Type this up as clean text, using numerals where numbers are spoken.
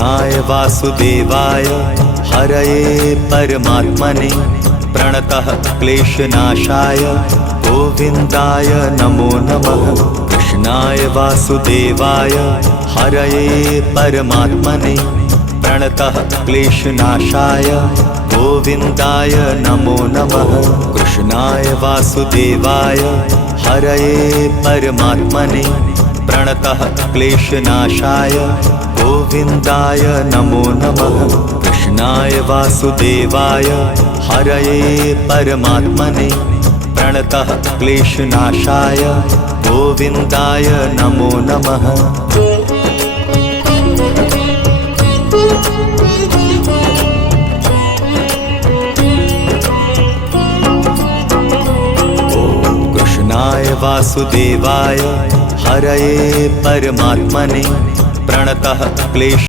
कृष्णाय वासुदेवाय हरये परमात्मने प्रणतः क्लेशनाशाय गोविन्दाय नमो नमः। कृष्णाय वासुदेवाय हरये परमात्मने प्रणतः क्लेशनाशाय गोविन्दाय नमो नमः। कृष्णाय वासुदेवाय हरये परमात्मने प्रणतः क्लेशनाशाय गोविन्दाय नमो नमः। कृष्णाय वासुदेवाय हरये परमात्मने प्रणतः क्लेशनाशाय गोविन्दाय नमो नमः। कृष्णाय वासुदेवाय हरये परमात्मने प्रणतः क्लेश